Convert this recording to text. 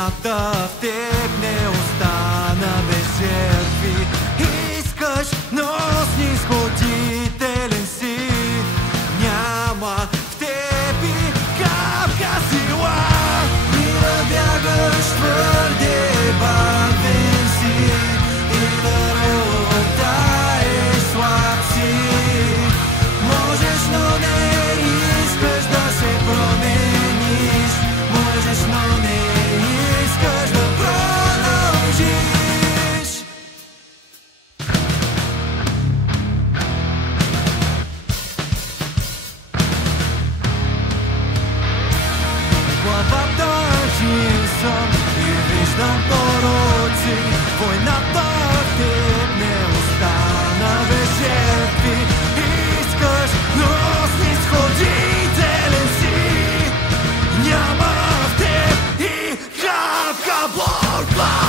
Войната в теб не остана без жертви. Искаш, но снисходителен си. Няма в теб и капка сила. И да бягаш твърде бавен си. И да ровотаеш слаб си. Можеш, но не искаш да се промениш. Можеш, но не искаш да продължиш. Главата ти съм и виждам пороци. Войната в теб не остана без жертви. Искаш, но снисходителен си. Няма в теб и капка борба.